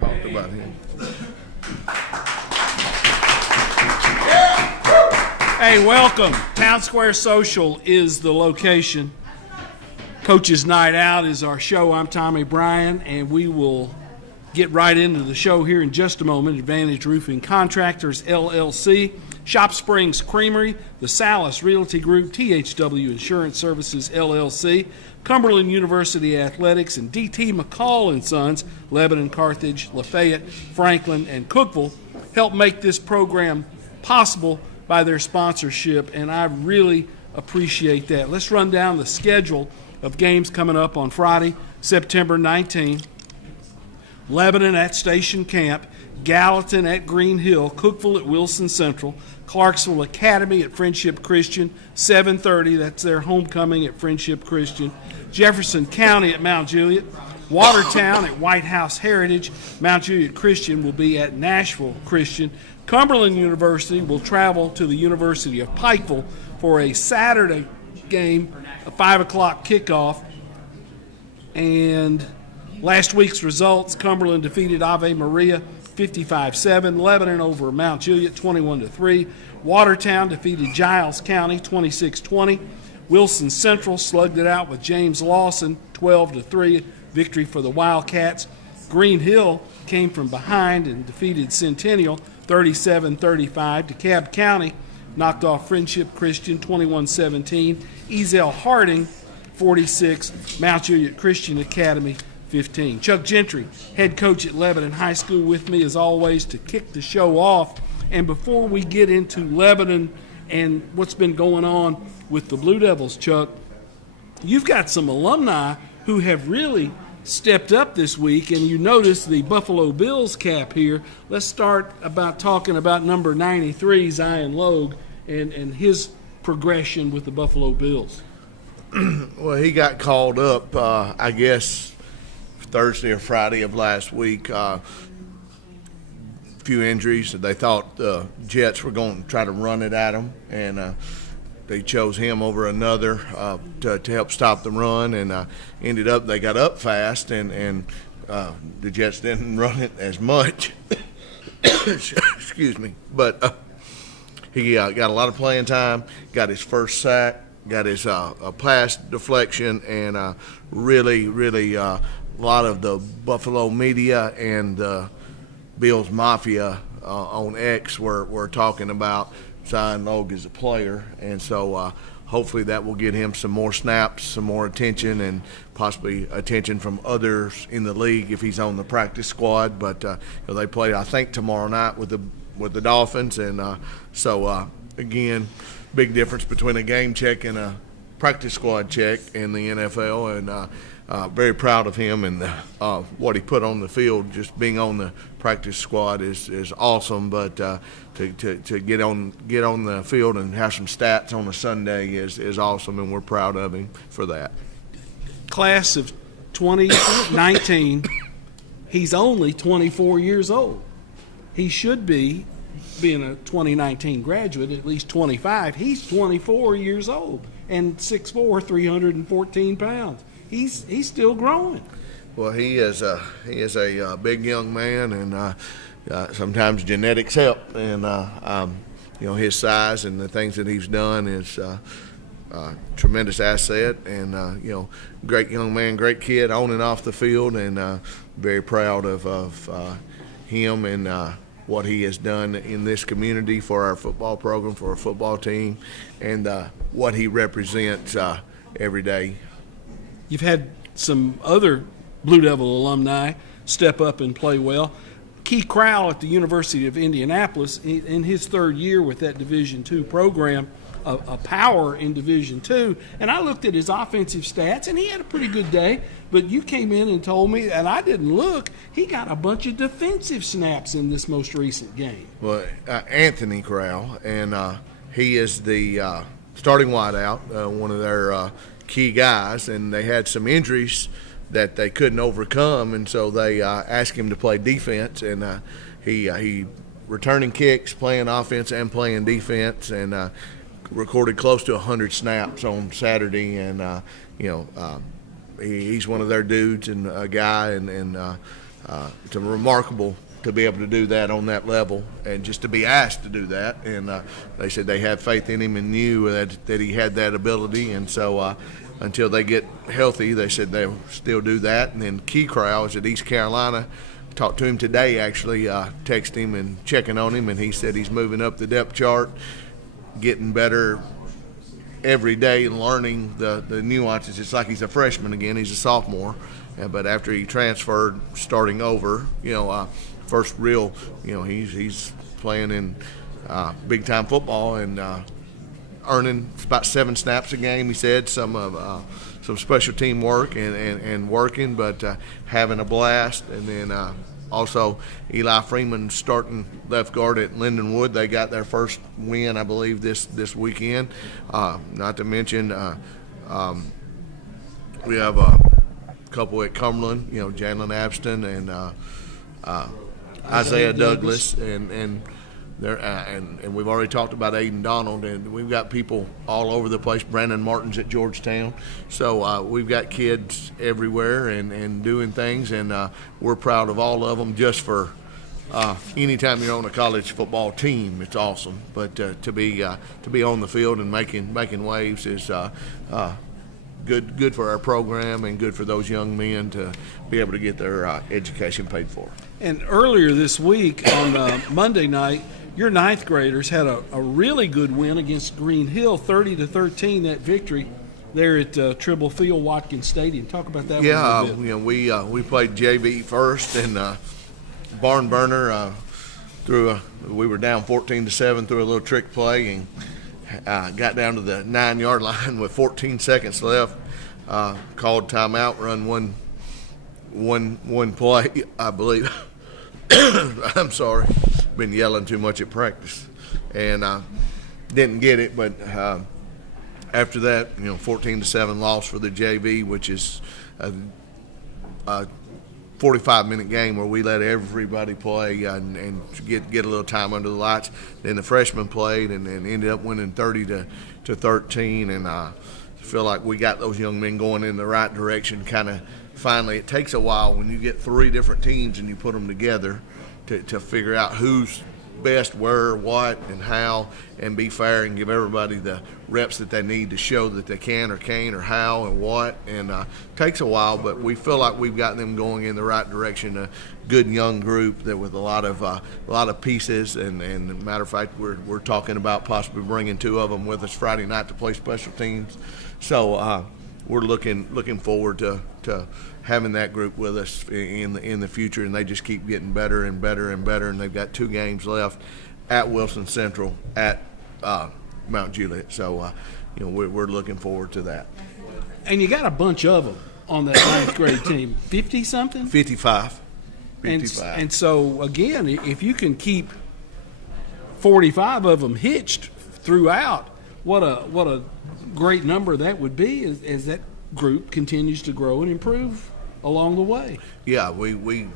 talked about him. Hey, welcome. Town Square Social is the location. Coach's Night Out is our show. I'm Tommy Bryan, and we will get right into the show here in just a moment. Advantage Roofing Contractors, LLC, Shop Springs Creamery, the Salas Realty Group, THW Insurance Services, LLC, Cumberland University Athletics, and D.T. McCall & Sons, Lebanon, Carthage, Lafayette, Franklin, and Cookeville help make this program possible by their sponsorship, and I really appreciate that. Let's run down the schedule of games coming up on Friday, September 19. Lebanon at Station Camp, Gallatin at Green Hill, Cookeville at Wilson Central, Clarksville Academy at Friendship Christian, 7:30, that's their homecoming at Friendship Christian, Jefferson County at Mount Juliet, Watertown at White House Heritage, Mount Juliet Christian will be at Nashville Christian, Cumberland University will travel to the University of Pikeville for a Saturday game, a 5 o'clock kickoff. And last week's results, Cumberland defeated Ave Maria 55-7, Lebanon over Mount Juliet 21-3, Watertown defeated Giles County 26-20, Wilson Central slugged it out with James Lawson 12-3, victory for the Wildcats. Green Hill came from behind and defeated Centennial 37-35. DeKalb County knocked off Friendship Christian 21-17. Ezell Harding 46, Mount Juliet Christian Academy 15. Chuck Gentry, head coach at Lebanon High School, with me as always to kick the show off. And before we get into Lebanon and what's been going on with the Blue Devils, Chuck, you've got some alumni who have really stepped up this week, and you notice the Buffalo Bills cap here. Let's start about talking about number 93, Zion Logue, and his progression with the Buffalo Bills. Well, he got called up, I guess, Thursday or Friday of last week. A few injuries. They thought the Jets were going to try to run it at him, and they chose him over another to help stop the run, and ended up they got up fast, and the Jets didn't run it as much. Excuse me. But he got a lot of playing time, got his first sack, got his pass deflection, and really a lot of the Buffalo media and Bills Mafia on X were talking about Zion Logue as a player, and so hopefully that will get him some more snaps, some more attention, and possibly attention from others in the league if he's on the practice squad. But they play, I think, tomorrow night with the Dolphins, and so again, big difference between a game check and a practice squad check in the NFL, and very proud of him and what he put on the field. Just being on the practice squad is awesome, but to get on the field and have some stats on a Sunday is awesome, and we're proud of him for that. Class of 2019, he's only 24 years old. He should be, being a 2019 graduate, at least 25. He's 24 years old and 6'4", 314 pounds. He's still growing. Well, he is a big young man, and sometimes genetics help. And his size and the things that he's done is a tremendous asset. And great young man, great kid on and off the field, and very proud of him and what he has done in this community for our football program, for our football team, and what he represents every day. You've had some other Blue Devil alumni step up and play well. Keith Crowell at the University of Indianapolis, in his third year with that Division II program, a power in Division II. And I looked at his offensive stats, and he had a pretty good day. But you came in and told me, and I didn't look, he got a bunch of defensive snaps in this most recent game. Well, Anthony Crowell, and he is the starting wideout, one of their key guys, and they had some injuries that they couldn't overcome, and so they asked him to play defense, and he returning kicks, playing offense and playing defense, and recorded close to 100 snaps on Saturday, and he's one of their dudes and a guy, and it's a remarkable to be able to do that on that level and just to be asked to do that. And they said they had faith in him and knew that he had that ability. And so until they get healthy, they said they'll still do that. And then Key Crowds at East Carolina, talked to him today actually, texted him and checking on him, and he said he's moving up the depth chart, getting better every day and learning the nuances. It's like he's a freshman again. He's a sophomore. But after he transferred, starting over, first real, he's playing in big-time football and earning about 7 snaps a game, he said, some special team work and working, but having a blast. And then also Eli Freeman starting left guard at Lindenwood. They got their first win, I believe, this weekend. Not to mention we have a couple at Cumberland, Jalen Abston and Isaiah Douglas, and we've already talked about Aiden Donald, and we've got people all over the place. Brandon Martin's at Georgetown, so we've got kids everywhere and doing things, and we're proud of all of them. Just for anytime you're on a college football team, it's awesome. But to be on the field and making waves is good for our program and good for those young men to be able to get their education paid for. And earlier this week on Monday night, your ninth graders had a really good win against Green Hill, 30-13. That victory there at Tribble Field, Watkins Stadium. Talk about that. Yeah, one a bit. We played JV first, and Barn Burner we were down 14-7 through a little trick play and got down to the 9-yard line with 14 seconds left. Called timeout, run one play, I believe. I'm sorry, been yelling too much at practice, and didn't get it. But after that, 14-7 loss for the JV, which is a 45-minute game where we let everybody play and get a little time under the lights. Then the freshmen played and ended up winning 30-13, and I feel like we got those young men going in the right direction. Kind of finally, it takes a while when you get 3 different teams and you put them together to figure out who's best, where, what, and how, and be fair and give everybody the reps that they need to show that they can or can't or how and what. And takes a while, but we feel like we've got them going in the right direction. A good young group that with a lot of pieces. And matter of fact, we're talking about possibly bringing 2 of them with us Friday night to play special teams. So we're looking forward to having that group with us in the future, and they just keep getting better and better and better. And they've got 2 games left at Wilson Central, at Mount Juliet. So we're looking forward to that. And you got a bunch of them on that ninth grade team, 50 something, 55. And so again, if you can keep 45 of them hitched throughout, what a great number that would be as that group continues to grow and improve along the way. Yeah, we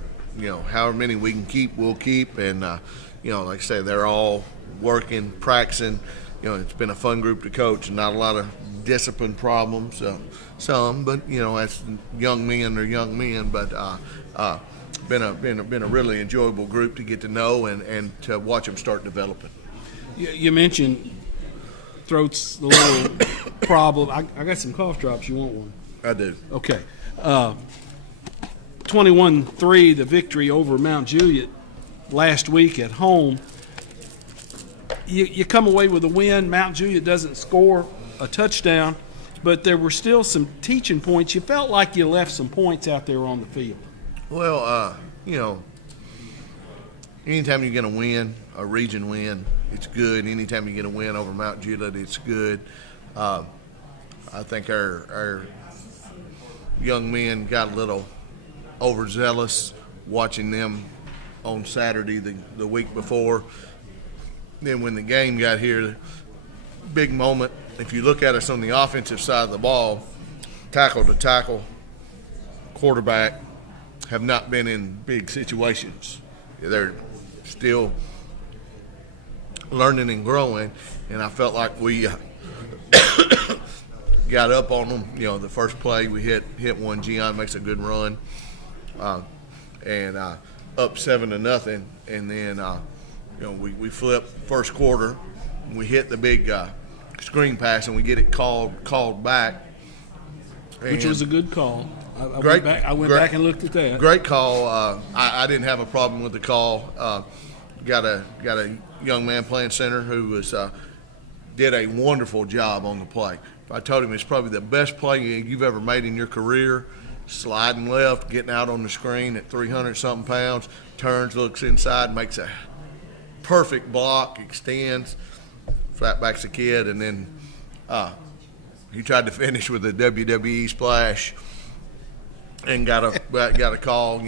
however many we can keep, we'll keep. And like I say, they're all working, practicing. It's been a fun group to coach. Not a lot of discipline problems, some, but as young men are young men. But been a really enjoyable group to get to know and to watch them start developing. You mentioned throat's a little problem. I got some cough drops. You want one? I do. Okay. 21-3, the victory over Mount Juliet last week at home. You come away with a win. Mount Juliet doesn't score a touchdown, but there were still some teaching points. You felt like you left some points out there on the field. Well, anytime you get a win, a region win, it's good. Anytime you get a win over Mount Juliet, it's good. I think our young men got a little overzealous watching them on Saturday the week before. Then when the game got here, big moment. If you look at us on the offensive side of the ball, tackle to tackle, quarterback have not been in big situations. They're still learning and growing, and I felt like we got up on them. The first play we hit one. Gian makes a good run, and up 7-0, and then we flip first quarter, we hit the big screen pass, and we get it called back, which was a good call. I went great, back and looked at that. Great call. I didn't have a problem with the call. Got a young man playing center who did a wonderful job on the play. I told him it's probably the best play you've ever made in your career. Sliding left, getting out on the screen at 300-something pounds, turns, looks inside, makes a perfect block, extends, flat backs the kid, and then he tried to finish with a WWE splash and got a call.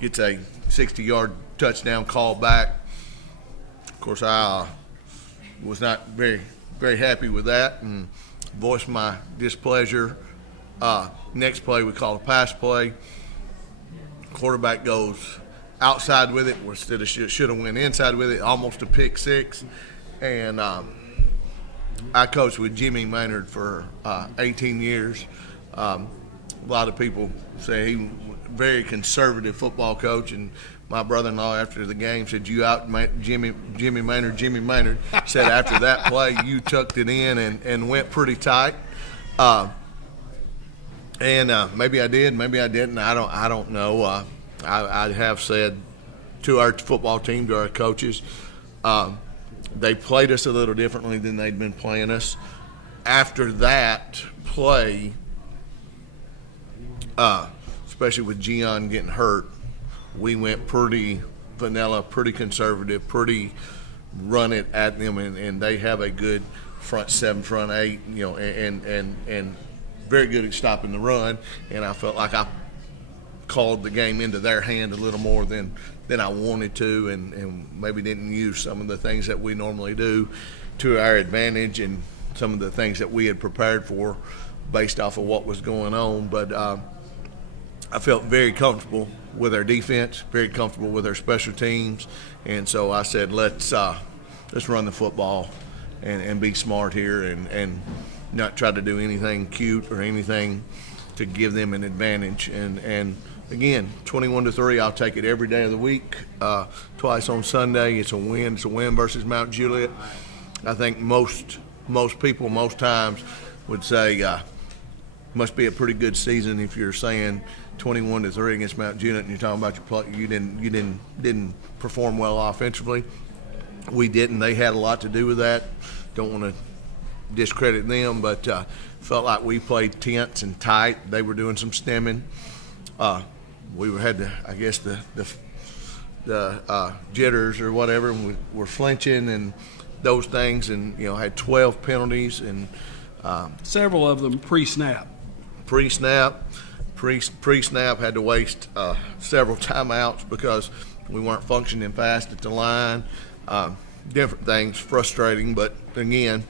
Gets a 60-yard touchdown call back. Of course, I was not very, very happy with that and voiced my displeasure. Next play, we call a pass play. Quarterback goes outside with it, instead of should have went inside with it, almost a pick six. And I coached with Jimmy Maynard for 18 years. A lot of people say he was a very conservative football coach, and my brother-in-law after the game said, "You out Jimmy Maynard." Jimmy Maynard said after that play, you tucked it in and went pretty tight. And maybe I did, maybe I didn't. I don't know. I have said to our football team, to our coaches, they played us a little differently than they'd been playing us. After that play, especially with Gian getting hurt, we went pretty vanilla, pretty conservative, pretty run it at them, and they have a good front seven, front eight, and very good at stopping the run. And I felt like I called the game into their hand a little more than I wanted to, and maybe didn't use some of the things that we normally do to our advantage and some of the things that we had prepared for based off of what was going on. But I felt very comfortable with our defense, very comfortable with our special teams, and so I said, let's run the football and be smart here and not try to do anything cute or anything to give them an advantage. And again, 21-3, I'll take it every day of the week. Twice on Sunday, it's a win. It's a win versus Mount Juliet. I think most people most times would say must be a pretty good season if you're saying 21-3 against Mount Juliet and you're talking about your play, you didn't perform well offensively. We didn't. They had a lot to do with that. Don't want to discredit them, but felt like we played tense and tight. They were doing some stemming. We had the jitters or whatever, and we were flinching and those things, and had 12 penalties and several of them pre-snap. Pre-snap, had to waste several timeouts because we weren't functioning fast at the line. Different things, frustrating, but again,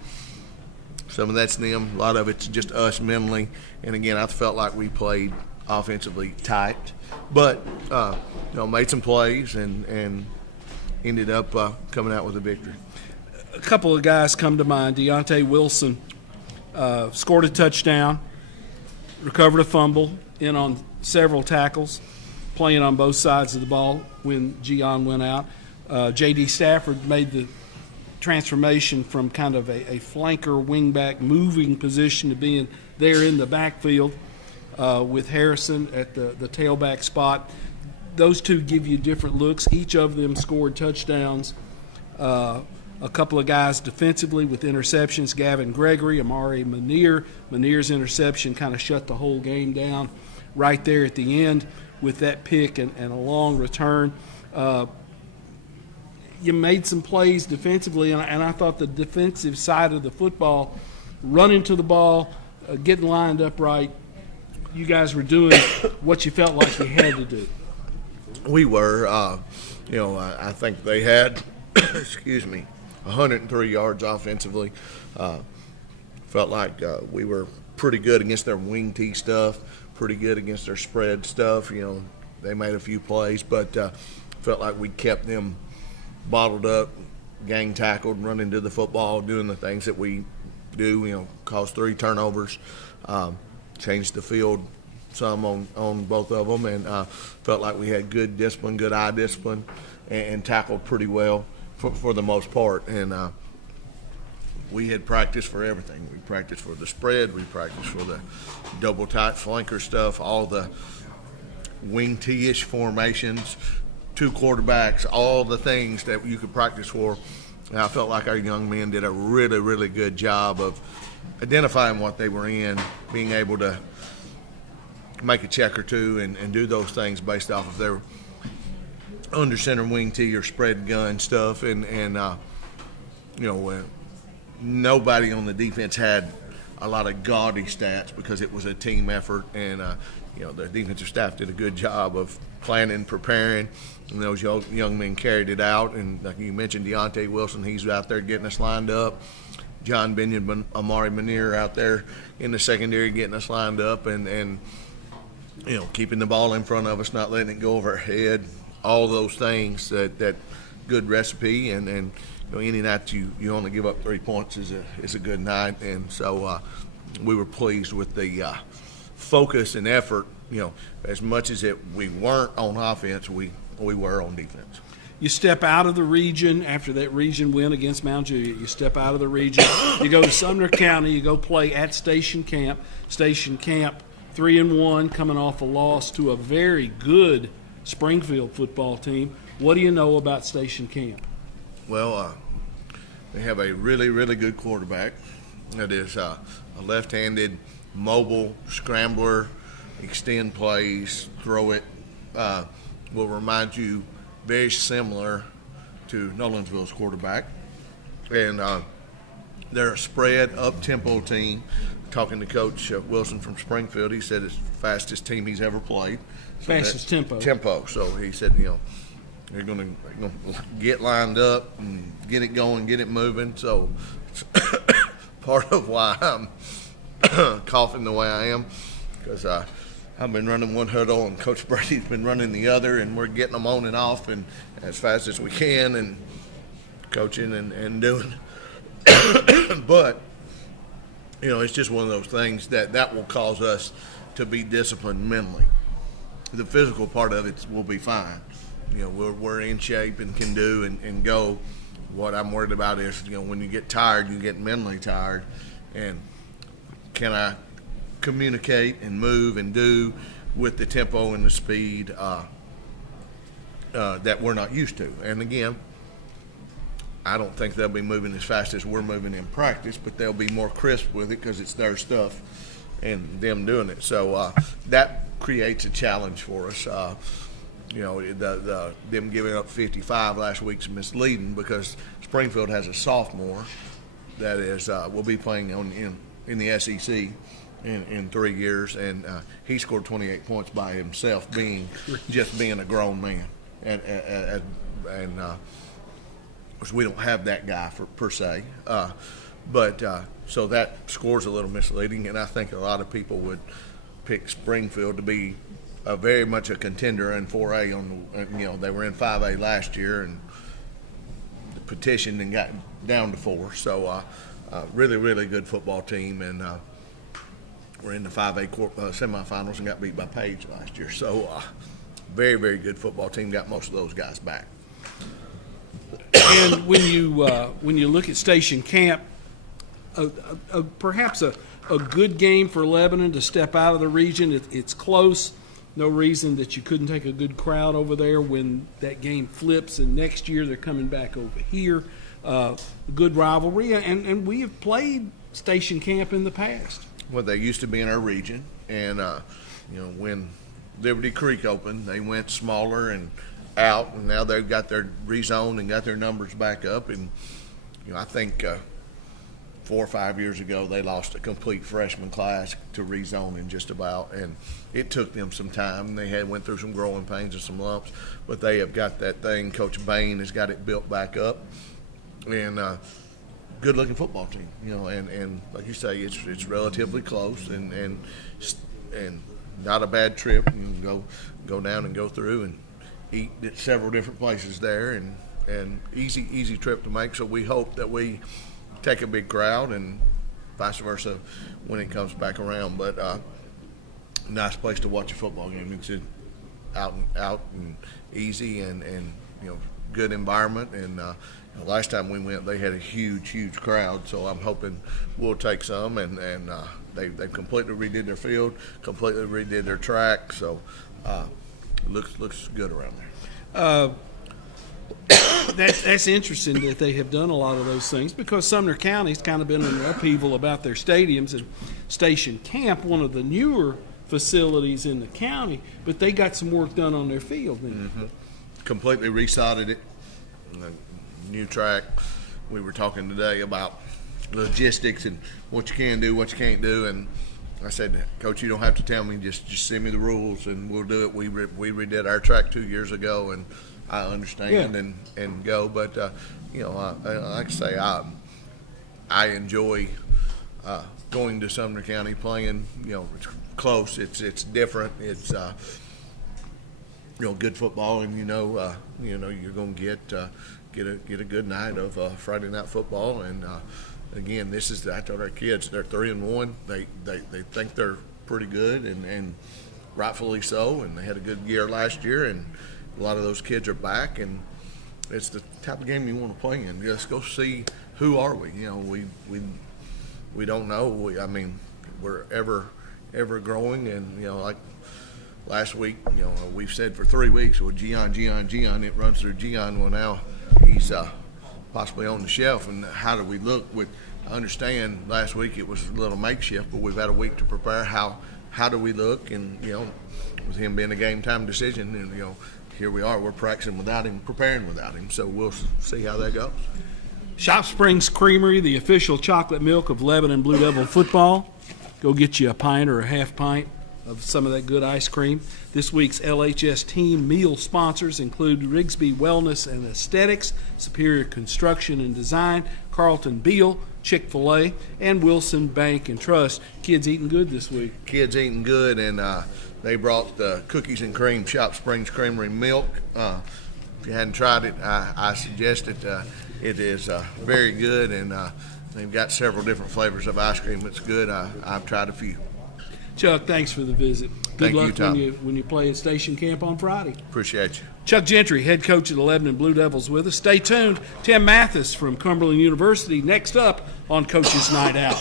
some of that's them. A lot of it's just us mentally. And again, I felt like we played offensively tight, but made some plays and ended up coming out with a victory. A couple of guys come to mind. Deontay Wilson scored a touchdown, recovered a fumble, in on several tackles, playing on both sides of the ball when Gian went out. J.D. Stafford made the transformation from kind of a flanker wingback moving position to being there in the backfield with Harrison at the tailback spot. Those two give you different looks. Each of them scored touchdowns. A couple of guys defensively with interceptions, Gavin Gregory, Amari Manier. Manier's interception kind of shut the whole game down right there at the end with that pick and a long return. You made some plays defensively, and I thought the defensive side of the football, running to the ball, getting lined up right, you guys were doing what you felt like you had to do. We were. I think they had, 103 yards offensively. Felt like we were pretty good against their wing tee stuff, pretty good against their spread stuff. They made a few plays, but felt like we kept them bottled up, gang tackled, running to the football, doing the things that we do, caused 3 turnovers, changed the field some on both of them, and felt like we had good discipline, good eye discipline, and tackled pretty well for the most part. And we had practiced for everything. We practiced for the spread. We practiced for the double tight flanker stuff, all the wing T-ish formations, 2 quarterbacks, all the things that you could practice for. And I felt like our young men did a really, really good job of identifying what they were in, being able to make a check or two and do those things based off of their under center wing T or spread gun stuff. And nobody on the defense had a lot of gaudy stats because it was a team effort, and the defensive staff did a good job of planning, preparing, and those young men carried it out. And like you mentioned, Deontay Wilson, he's out there getting us lined up. John Benyon, Amari Manir out there in the secondary getting us lined up, and keeping the ball in front of us, not letting it go over our head. All those things that good recipe, and any night you only give up 3 points is a good night. And so we were pleased with the focus and effort. As much as we weren't on offense, we were on defense. You step out of the region after that region win against Mount Juliet. You step out of the region. You go to Sumner County. You go play at Station Camp. Station Camp 3-1, coming off a loss to a very good Springfield football team. What do you know about Station Camp? Well, they have a really, really good quarterback. That is a left-handed, mobile scrambler, extend plays, throw it. Will remind you very similar to Nolensville's quarterback. And they're a spread, up-tempo team. Talking to Coach Wilson from Springfield, he said it's the fastest team he's ever played. So fastest tempo. Tempo. So he said, they're going to get lined up and get it going, get it moving. So it's part of why I'm coughing the way I am, because I've been running one huddle and Coach Brady's been running the other, and we're getting them on and off and as fast as we can and coaching and doing. But, it's just one of those things that will cause us to be disciplined mentally. The physical part of it will be fine. We're in shape and can do and go. What I'm worried about is, when you get tired, you get mentally tired. And can I communicate and move and do with the tempo and the speed that we're not used to? And again, I don't think they'll be moving as fast as we're moving in practice, but they'll be more crisp with it because it's their stuff and them doing it. So that creates a challenge for us. Them giving up 55 last week's misleading because Springfield has a sophomore that is will be playing in the SEC in 3 years, and he scored 28 points by himself, being a grown man, and we don't have that guy per se, but so that score's a little misleading, and I think a lot of people would pick Springfield to be very much a contender in 4A. They were in 5A last year and petitioned and got down to 4. So really, really good football team, and we're in the 5A semifinals and got beat by Page last year. So very, very good football team. Got most of those guys back. And when you look at Station Camp, perhaps a good game for Lebanon to step out of the region. It's close. No reason that you couldn't take a good crowd over there when that game flips, and next year they're coming back over here. Good rivalry, and we have played Station Camp in the past. Well, they used to be in our region, and when Liberty Creek opened, they went smaller and out, and now they've got their rezoned and got their numbers back up. And I think 4 or 5 years ago they lost a complete freshman class to rezoning just about, and it took them some time. They went through some growing pains and some lumps, but they have got that thing. Coach Bain has got it built back up, and good looking football team. And like you say, it's relatively close and not a bad trip. You can go down and go through and eat at several different places there, and easy trip to make. So we hope that we take a big crowd and vice versa when it comes back around. But nice place to watch a football game. It's out and easy and good environment. And last time we went, they had a huge crowd. So I'm hoping we'll take some. And they completely redid their field, completely redid their track. So looks good around there. That's interesting that they have done a lot of those things, because Sumner County's kind of been in an upheaval about their stadiums, and Station Camp, one of the newer facilities in the county, but they got some work done on their field. Completely resodded it, new track. We were talking today about logistics and what you can do, what you can't do, and I said, Coach, you don't have to tell me, just send me the rules and we'll do it. We redid our track 2 years ago, and I understand and go, but like I say, I enjoy going to Sumner County, playing. It's close, it's different, it's good football, and you're going to get a good night of Friday night football. And again, I told our kids, they're 3-1. They think they're pretty good, and rightfully so. And they had a good year last year, and a lot of those kids are back, and it's the type of game you want to play in. Just go see who are we. We don't know. We're ever growing, and like last week, we've said for 3 weeks, well, Gian, it runs through Gian. Well, now he's possibly on the shelf, and how do we look? I understand last week it was a little makeshift, but we've had a week to prepare. How do we look? And with him being a game time decision, and here we are. We're practicing without him, preparing without him. So we'll see how that goes. Shop Springs Creamery, the official chocolate milk of Lebanon Blue Devil football. Go get you a pint or a half pint of some of that good ice cream. This week's LHS team meal sponsors include Rigsby Wellness and Aesthetics, Superior Construction and Design, Carlton Beal, Chick-fil-A, and Wilson Bank and Trust. Kids eating good this week. Kids eating good, and they brought the cookies and cream Shop Springs Creamery milk. If you hadn't tried it, I suggest it. It is very good, and they've got several different flavors of ice cream. It's good. I've tried a few. Chuck, thanks for the visit. Good Thank you, luck Tom. when you play at Station Camp on Friday. Appreciate you. Chuck Gentry, head coach of the Lebanon Blue Devils, with us. Stay tuned. Tim Mathis from Cumberland University next up on Coach's Night Out.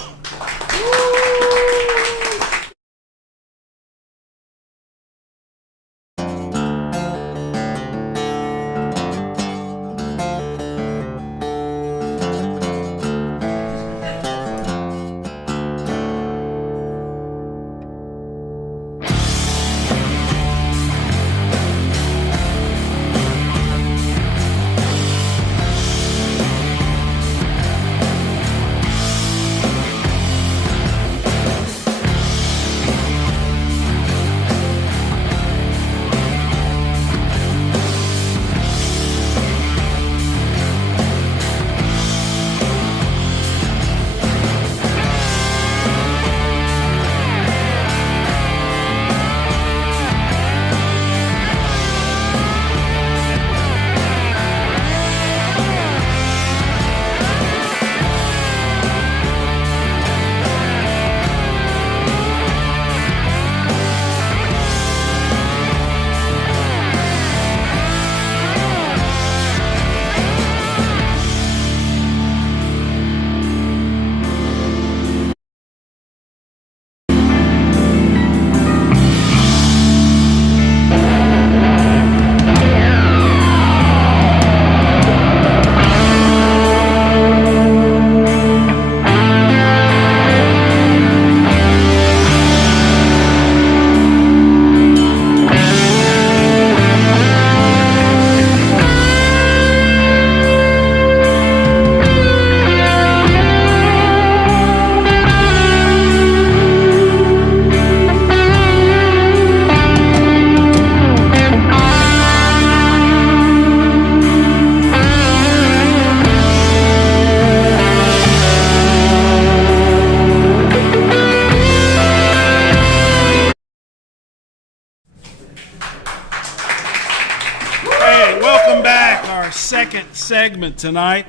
Second segment tonight.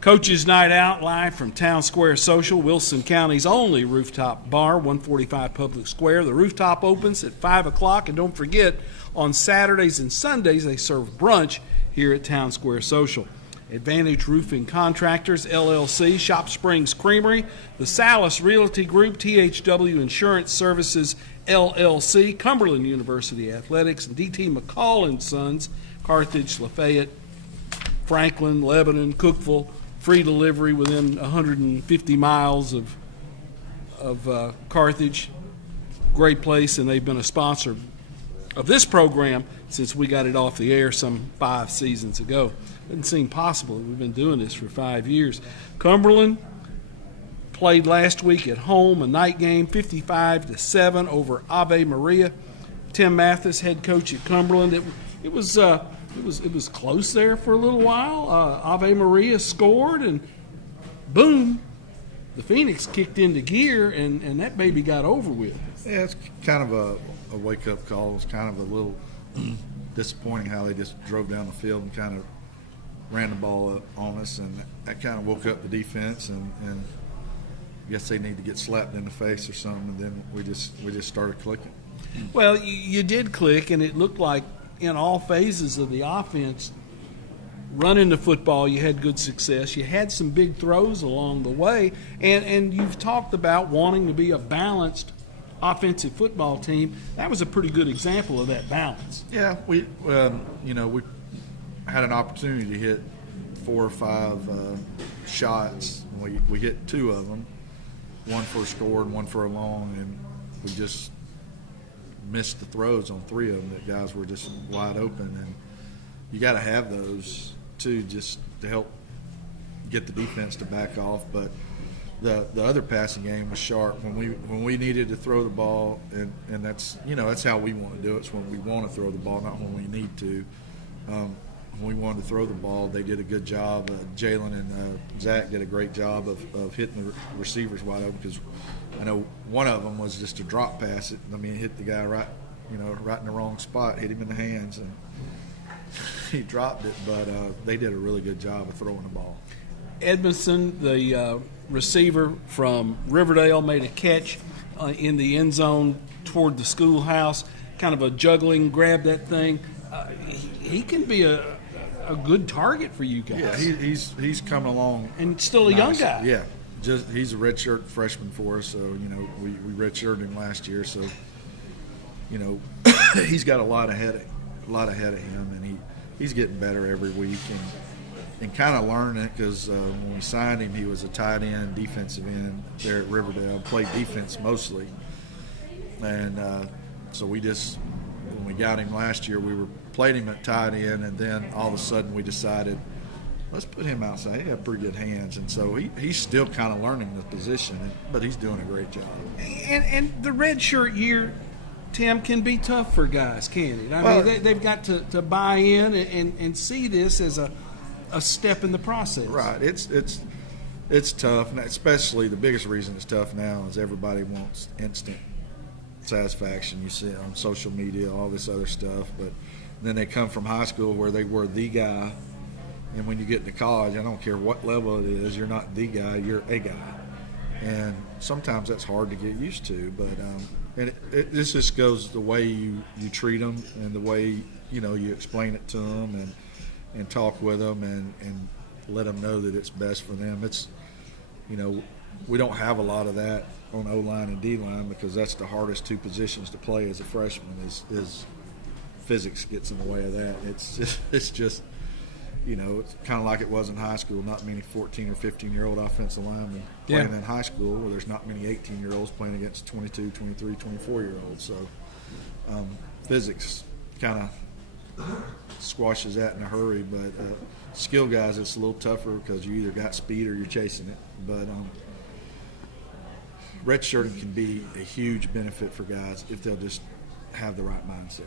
Coaches Night Out live from Town Square Social, Wilson County's only rooftop bar, 145 Public Square. The rooftop opens at 5 o'clock, and don't forget, on Saturdays and Sundays they serve brunch here at Town Square Social. Advantage Roofing Contractors, LLC, Shop Springs Creamery, the Salas Realty Group, THW Insurance Services, LLC, Cumberland University Athletics, and D.T. McCall and Sons, Carthage, Lafayette, Franklin, Lebanon, Cookeville. Free delivery within 150 miles of Carthage. Great place, and they've been a sponsor of this program since we got it off the air some 5 seasons ago. Doesn't seem possible. We've been doing this for 5 years. Cumberland played last week at home, a night game, 55-7 over Ave Maria. Tim Mathis, head coach at Cumberland. It was close there for a little while. Ave Maria scored, and boom, the Phoenix kicked into gear, and that baby got over with. Yeah, it's kind of a wake-up call. It was kind of a little disappointing how they just drove down the field and kind of ran the ball up on us, and that kind of woke up the defense, and I guess they need to get slapped in the face or something, and then we just started clicking. Well, you did click, and it looked like in all phases of the offense, running the football, you had good success. You had some big throws along the way, and you've talked about wanting to be a balanced offensive football team. That was a pretty good example of that balance. Yeah, we had an opportunity to hit 4 or 5 shots. We hit 2 of them, one for a score and one for a long, and we just missed the throws on 3 of them. That guys were just wide open, and you got to have those too, just to help get the defense to back off. But the other passing game was sharp when we needed to throw the ball, and that's that's how we want to do it. It's when we want to throw the ball, not when we need to. When we wanted to throw the ball, they did a good job. Jalen and Zach did a great job of hitting the receivers wide open, because I know one of them was just a drop pass. It hit the guy right in the wrong spot, hit him in the hands, and he dropped it. But they did a really good job of throwing the ball. Edmondson, the receiver from Riverdale, made a catch in the end zone toward the schoolhouse, kind of a juggling, grabbed that thing. He can be a good target for you guys. Yeah, he's coming along, and still a young guy. Yeah, he's a redshirt freshman for us, so we redshirted him last year, so he's got a lot ahead of him, and he's getting better every week, and kind of learning it, because when we signed him, he was a tight end, defensive end there at Riverdale, played defense mostly, and so when we got him last year, we played him at tight end, and then all of a sudden we decided, let's put him outside. He had pretty good hands, and so he's still kind of learning the position, but he's doing a great job. And the red shirt year, Tim, can be tough for guys, can't it? I mean, they've got to buy in and see this as a step in the process. Right. It's tough, and especially the biggest reason it's tough now is everybody wants instant satisfaction. You see it on social media, all this other stuff, but then they come from high school where they were the guy, and when you get to college, I don't care what level it is, you're not the guy, you're a guy, and sometimes that's hard to get used to. But and this just goes the way you treat them, and the way you explain it to them, and talk with them, and let them know that it's best for them. It's we don't have a lot of that on O-line and D-line, because that's the hardest 2 positions to play as a freshman. Is physics gets in the way of that. It's just it's kind of like it was in high school. Not many 14 or 15-year-old offensive linemen playing in high school, where there's not many 18-year-olds playing against 22, 23, 24-year-olds. So physics kind of squashes that in a hurry. But skill guys, it's a little tougher, because you either got speed or you're chasing it. But redshirting can be a huge benefit for guys if they'll just have the right mindset.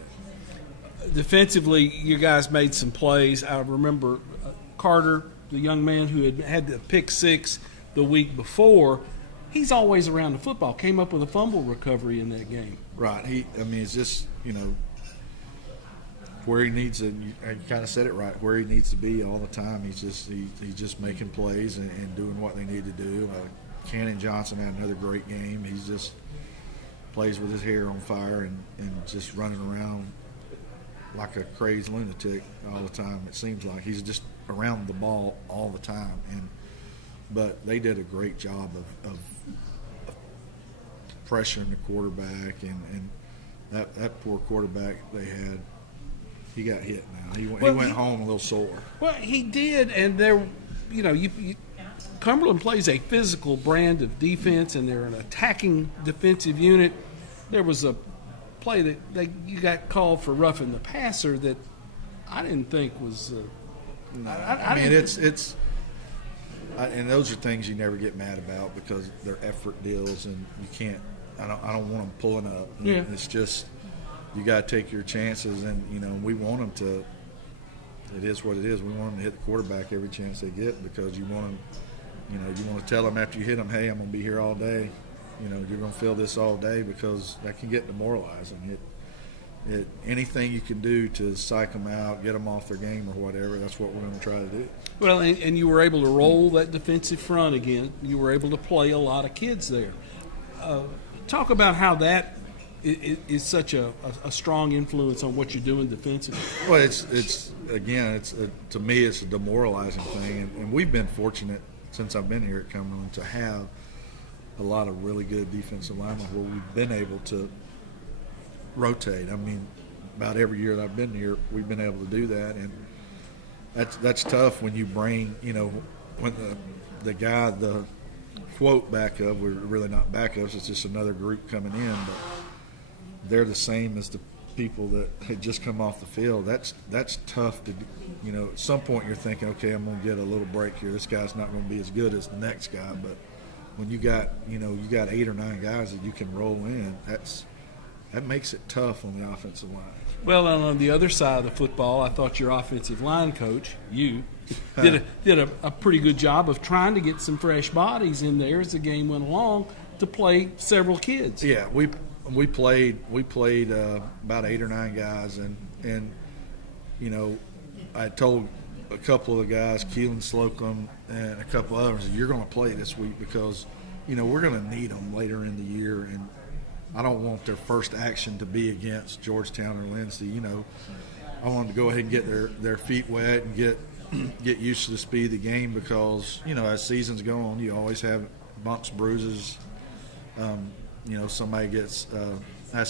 Defensively, you guys made some plays. I remember Carter, the young man who had the pick 6 the week before. He's always around the football. Came up with a fumble recovery in that game. Right. It's just where he needs to. You kind of said it right. Where he needs to be all the time. He's just making plays and doing what they need to do. Cannon Johnson had another great game. He's just plays with his hair on fire and just running around like a crazed lunatic all the time. It seems like he's just around the ball all the time. But they did a great job of pressuring the quarterback, and that poor quarterback they had, he got hit now. He went home a little sore. Well, he did, and there, Cumberland plays a physical brand of defense, and they're an attacking defensive unit. There was a play that you got called for roughing the passer that I didn't think was. And those are things you never get mad about because they're effort deals, and you can't. I don't want them pulling up. Yeah. It's just you got to take your chances, and we want them to. It is what it is. We want them to hit the quarterback every chance they get because you want them. You want to tell them after you hit them, hey, I'm going to be here all day. You're going to feel this all day because that can get demoralizing. Anything you can do to psych them out, get them off their game or whatever, that's what we're going to try to do. Well, and you were able to roll that defensive front again. You were able to play a lot of kids there. Talk about how that is such a strong influence on what you're doing defensively. Well, it's to me, it's a demoralizing thing, and we've been fortunate since I've been here at Cumberland to have a lot of really good defensive linemen where we've been able to rotate. I mean, about every year that I've been here, we've been able to do that, and that's tough when you bring, when the quote backup, we're really not backups, it's just another group coming in, but they're the same as the people that had just come off the field. That's tough to, at some point you're thinking, okay, I'm going to get a little break here. This guy's not going to be as good as the next guy, but when you got 8 or 9 guys that you can roll in, that makes it tough on the offensive line. Well, and on the other side of the football, I thought your offensive line coach, did a pretty good job of trying to get some fresh bodies in there as the game went along to play several kids. Yeah, we played about 8 or 9 guys, and I told a couple of the guys, Keelan Slocum and a couple others, you're going to play this week because we're going to need them later in the year, and I don't want their first action to be against Georgetown or Lindsay. I want them to go ahead and get their feet wet and get used to the speed of the game because as seasons go on, you always have bumps, bruises. Somebody has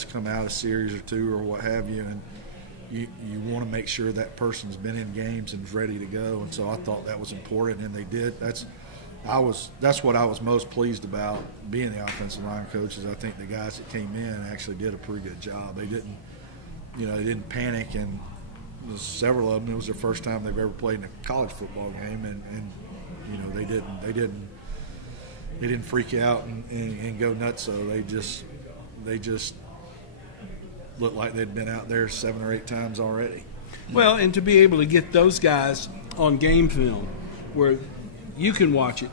to come out a series or two or what have you, and you want to make sure that person's been in games and is ready to go. And so I thought that was important, and they did. That's what I was most pleased about being the offensive line coach is I think the guys that came in actually did a pretty good job. They didn't panic, and several of them, it was their first time they've ever played in a college football game, and they didn't freak out and go nuts. So they just looked like they'd been out there 7 or 8 times already. Well, and to be able to get those guys on game film where you can watch it,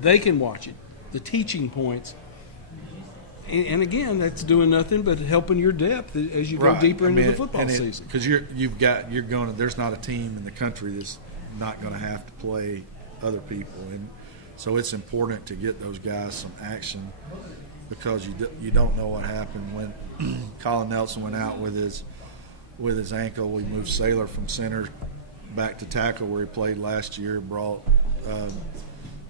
they can watch it, the teaching points, and again, that's doing nothing but helping your depth as you go deeper into the football season. Because there's not a team in the country that's not going to have to play other people, and so it's important to get those guys some action because you don't know what happened when Colin Nelson went out with his ankle. We moved Saylor from center back to tackle where he played last year, brought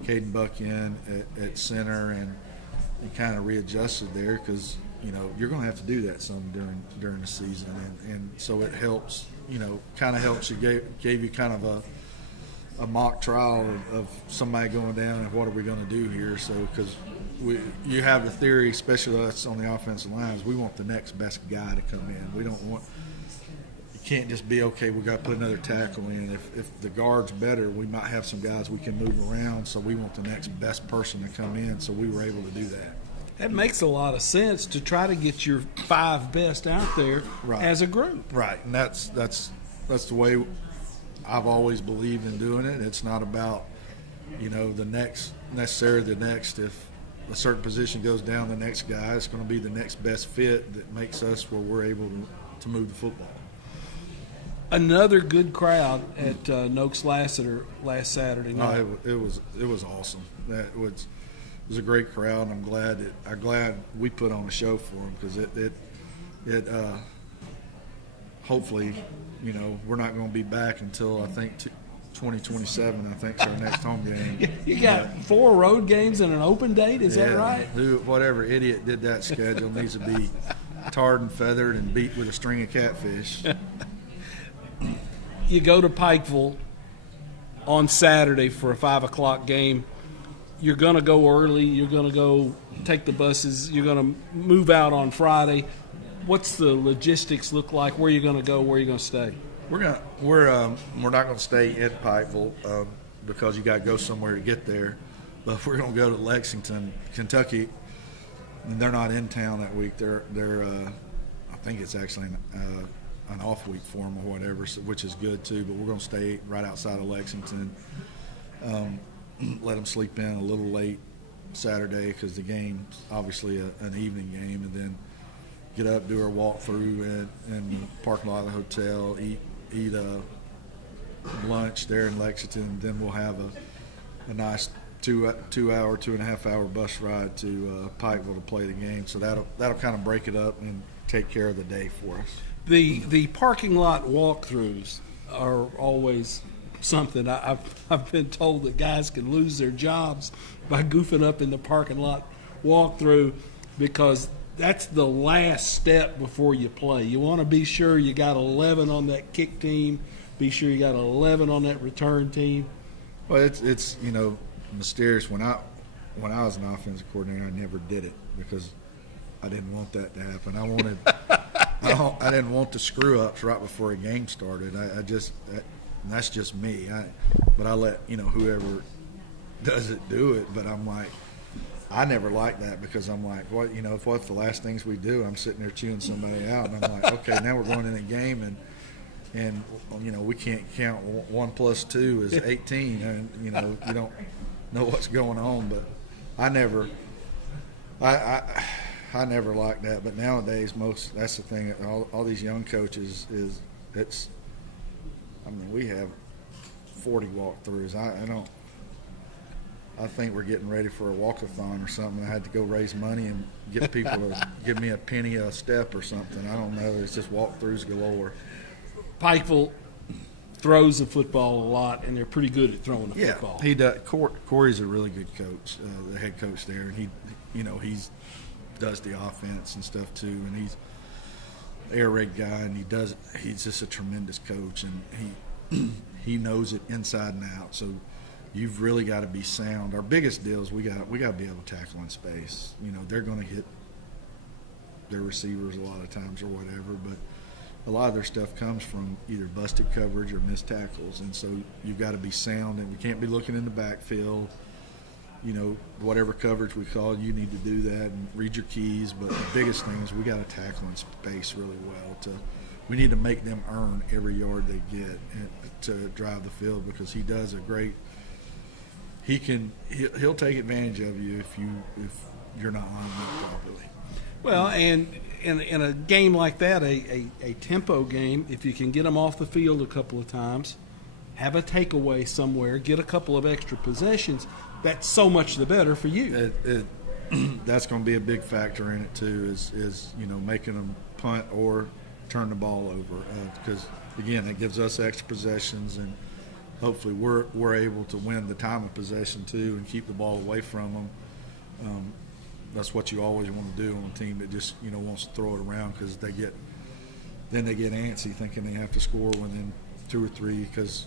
Caden Buck in at center, and kind of readjusted there because you're going to have to do that some during the season, and so it helps. Kind of helps. You gave you kind of a mock trial of somebody going down and what are we going to do here. So because you have the theory, especially us on the offensive lines, we want the next best guy to come in. We don't want. Can't just be, okay, we got to put another tackle in. If the guard's better, we might have some guys we can move around, so we want the next best person to come in, so we were able to do that. That makes a lot of sense to try to get your 5 best out there as a group. Right, and that's the way I've always believed in doing it. It's not about, necessarily the next. If a certain position goes down, the next guy, it's going to be the next best fit that makes us where we're able to move the football. Another good crowd at Noakes Lassiter last Saturday night. No, it was awesome. It was a great crowd, and I'm glad we put on a show for them, because it hopefully, you know, we're not going to be back until I think 2027. I think is our next home game. You got 4 road games and an open date. Is that right? Whatever idiot did that schedule needs to be tarred and feathered and beat with a string of catfish. You go to Pikeville on Saturday for a 5 o'clock game. You're going to go early. You're going to go take the buses. You're going to move out on Friday. What's the logistics look like? Where are you going to go? Where are you going to stay? We're not going to stay in Pikeville because you got to go somewhere to get there. But we're going to go to Lexington, Kentucky. And they're not in town that week. They're I think it's actually an off week for them or whatever, so, which is good too. But we're going to stay right outside of Lexington. Let them sleep in a little late Saturday because the game's obviously an evening game, and then get up, do our walkthrough in the parking lot of the hotel, eat lunch there in Lexington, and then we'll have a nice 2.5 hour bus ride to Pikeville to play the game. So that'll kind of break it up and take care of the day for us. The parking lot walkthroughs are always something. I've been told that guys can lose their jobs by goofing up in the parking lot walkthrough, because that's the last step before you play. You want to be sure you got 11 on that kick team, be sure you got 11 on that return team. Well, it's you know, mysterious. When I was an offensive coordinator, I never did it because I didn't want that to happen. I didn't want the screw ups right before a game started. That's just me. But I let, you know, whoever does it do it. But I'm like, I never like that, because I'm like, what, you know, what if the last things we do, I'm sitting there chewing somebody out, and I'm like, okay, now we're going in a game, and you know, we can't count 1 + 2 is 18, and you know, you don't know what's going on. But I never liked that. But nowadays, that's the thing. All these young coaches I mean, we have 40 walkthroughs. I think we're getting ready for a walkathon or something. I had to go raise money and get people to give me a penny a step or something. I don't know. It's just walkthroughs galore. Pikeville throws the football a lot, and they're pretty good at throwing the football. He does. Corey's a really good coach, the head coach there, and he's does the offense and stuff too, and he's an air raid guy, and he's just a tremendous coach, and he knows it inside and out. So you've really got to be sound. Our biggest deal is we got to be able to tackle in space. You know, they're going to hit their receivers a lot of times or whatever, but a lot of their stuff comes from either busted coverage or missed tackles, and so you've got to be sound, and we can't be looking in the backfield. You know, whatever coverage we call, you need to do that and read your keys. But the biggest thing is we got to tackle in space really well. We need to make them earn every yard they get to drive the field, because he does a great. He'll take advantage of you if you're not lining up properly. Well, and in a game like that, a tempo game, if you can get them off the field a couple of times, have a takeaway somewhere, get a couple of extra possessions, that's so much the better for you. That's going to be a big factor in it too, is you know, making them punt or turn the ball over, because again, it gives us extra possessions, and hopefully we're able to win the time of possession too and keep the ball away from them. That's what you always want to do on a team that just, you know, wants to throw it around, because they get antsy thinking they have to score within 2 or 3, because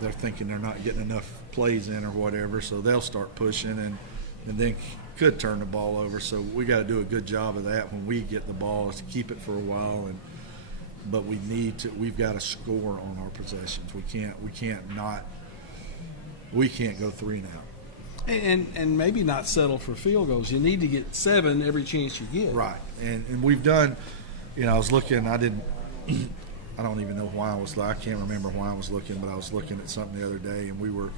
they're thinking they're not getting enough plays in or whatever, so they'll start pushing and then could turn the ball over. So we got to do a good job of that when we get the ball, is to keep it for a while, but we've got to score on our possessions. We can't go 3 and out. And maybe not settle for field goals. You need to get 7 every chance you get. Right. And we've done, you know, I was looking, I don't even know why I can't remember why I was looking, but I was looking at something the other day, and we're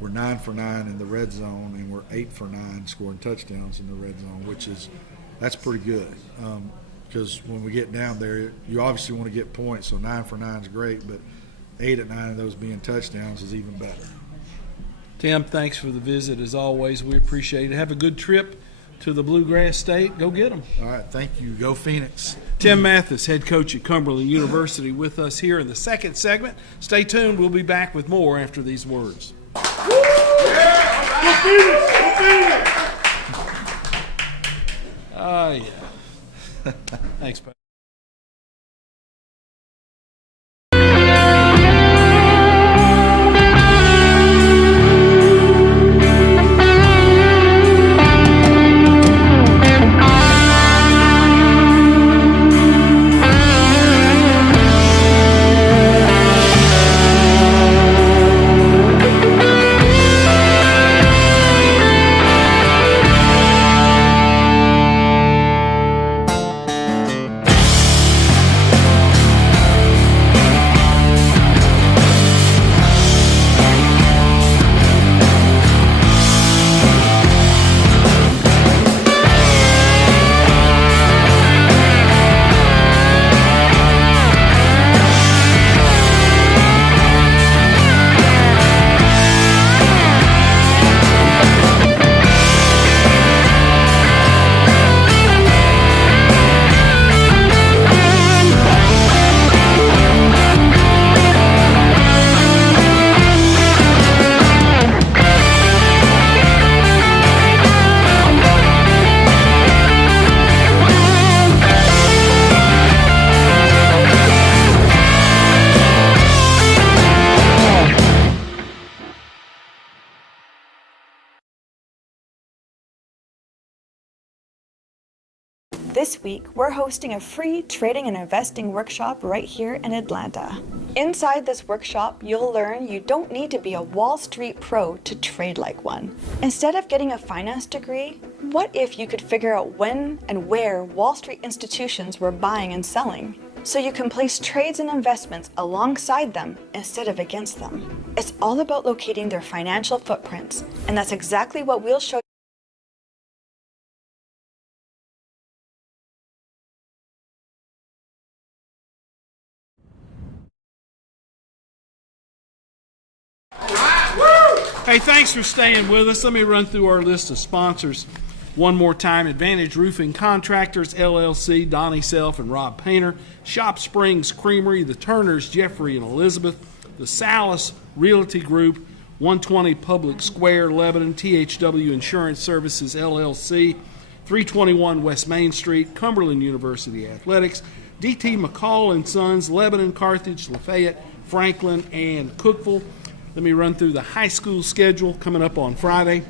9 for 9 in the red zone, and we're 8 for 9 scoring touchdowns in the red zone, that's pretty good. because when we get down there, you obviously want to get points. So 9 for 9 is great, but 8 at 9 of those being touchdowns is even better. Tim, thanks for the visit as always. We appreciate it. Have a good trip to the Bluegrass State. Go get them. All right, thank you. Go Phoenix. Tim Mathis, head coach at Cumberland University, with us here in the second segment. Stay tuned. We'll be back with more after these words. Yeah. Thanks, Pat. This week, we're hosting a free trading and investing workshop right here in Atlanta. Inside this workshop, you'll learn you don't need to be a Wall Street pro to trade like one. Instead of getting a finance degree, what if you could figure out when and where Wall Street institutions were buying and selling, so you can place trades and investments alongside them instead of against them? It's all about locating their financial footprints, and that's exactly what we'll show you. Hey, thanks for staying with us. Let me run through our list of sponsors one more time. Advantage Roofing Contractors, LLC, Donnie Self and Rob Painter. Shop Springs Creamery, the Turners, Jeffrey and Elizabeth. The Salas Realty Group, 120 Public Square, Lebanon. THW Insurance Services, LLC, 321 West Main Street. Cumberland University Athletics. DT McCall and Sons, Lebanon, Carthage, Lafayette, Franklin, and Cookeville. Let me run through the high school schedule coming up on Friday.